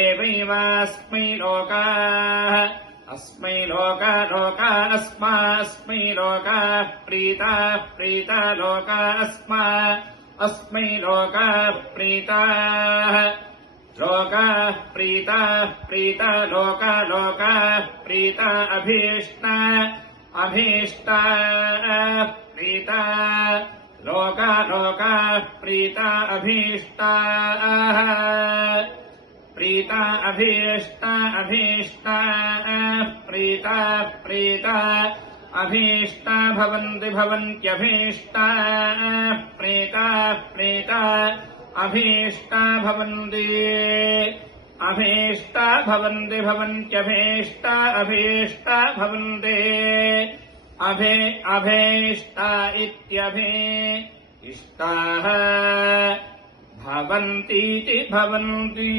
एवैवास्मै लोकाः अस्मै लोकास्मै लोकाः प्रीता लोका अस्मै लोकाः प्रीताः लोकाः प्रीता लोकाः प्रीता अभीष्टा प्रीता लोकाः प्रीता अभीष्टाः प्रीता प्रीता अभीष्टा भवन्त्यभीष्टा प्रीता अभीष्टा भवन्ति भवन्त्यभीष्टा अभीष्टा भवन्ति अभीष्टा इष्टाः भवन्तीति भवन्ति।